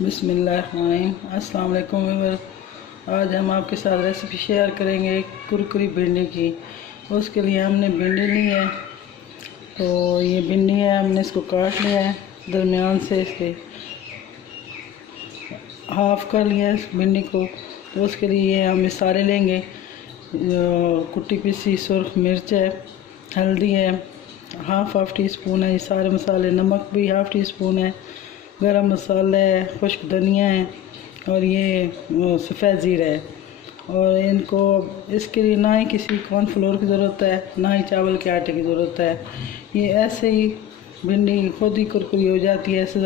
बिस्मिल्लाहिर्रहमानिर्रहीम। अस्सलाम वालेकुम व्यूअर्स। आज हम आपके साथ रेसिपी शेयर करेंगे कुरकुरी भिंडी की। उसके लिए हमने भिंडी ली है, तो ये भिंडी है, हमने इसको काट लिया है दरमियान से, इसके हाफ कर लिया है इस भिंडी को। तो उसके लिए हम मसाले लेंगे, कुटी पिसी सुरख मिर्च है, हल्दी है, हाफ टी स्पून है, ये सारे मसाले, नमक भी हाफ टी स्पून है, गरम मसाला है, खुश्क धनिया है और ये सफ़ेद ज़ीरा है। और इनको इसके लिए ना ही किसी कॉर्नफ्लोर की ज़रूरत है, ना ही चावल के आटे की ज़रूरत है। ये ऐसे ही भिंडी खुद ही कुरकुरी हो जाती है। ऐसे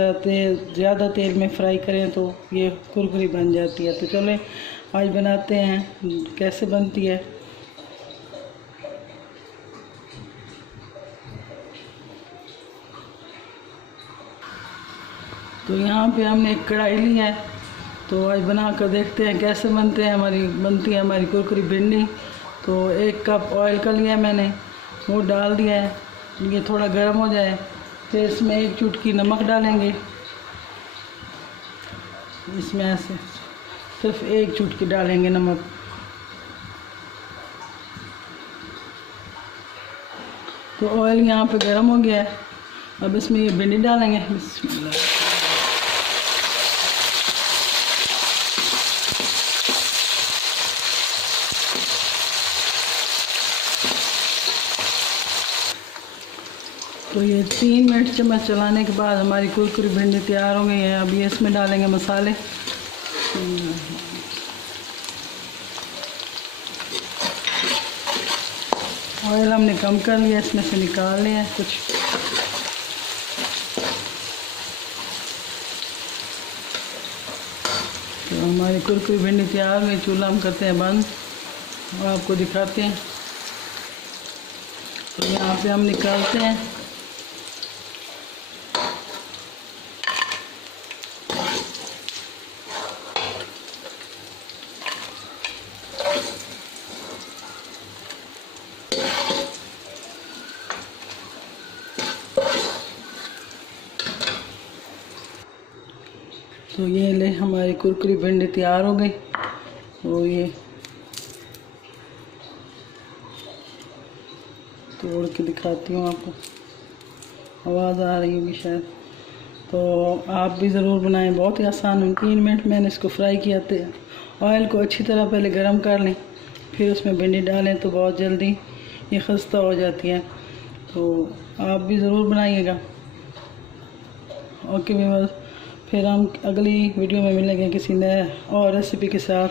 ज़्यादा तेल में फ्राई करें तो ये कुरकुरी बन जाती है। तो चलें आज बनाते हैं कैसे बनती है। तो यहाँ पे हमने एक कढ़ाई ली है, तो आज बना कर देखते हैं कैसे बनती है हमारी कुरकुरी भिंडी। तो 1 कप ऑयल का लिया है मैंने, वो डाल दिया है। ये थोड़ा गर्म हो जाए फिर इसमें 1 चुटकी नमक डालेंगे। इसमें ऐसे सिर्फ 1 चुटकी डालेंगे नमक। तो ऑयल यहाँ पे गर्म हो गया है, अब इसमें ये भिंडी डालेंगे। बिस्मिल्लाह। तो ये 3 मिनट चम्मच चलाने के बाद हमारी कुरकुरी भिंडी तैयार हो गई है। अब ये इसमें डालेंगे मसाले। ऑयल हमने कम कर लिया, इसमें से निकाल लिया है कुछ। तो हमारी कुरकुरी भिंडी तैयार हो गई। चूल्हा हम करते हैं बंद और आपको दिखाते हैं। तो यहाँ पे हम निकालते हैं। तो ये ले हमारी कुरकुरी भिंडी तैयार हो गई। तो ये तोड़ के दिखाती हूँ आपको, आवाज़ आ रही होगी शायद। तो आप भी ज़रूर बनाएं, बहुत ही आसान है। 3 मिनट मैंने इसको फ्राई किया थे। ऑयल को अच्छी तरह पहले गरम कर लें, फिर उसमें भिंडी डालें तो बहुत जल्दी ये खस्ता हो जाती है। तो आप भी ज़रूर बनाइएगा। ओके व्यूअर्स, फिर हम अगली वीडियो में मिलेंगे किसी नए और रेसिपी के साथ।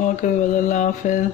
ओके व्यूअर्स, अल्लाह हाफ़िज़।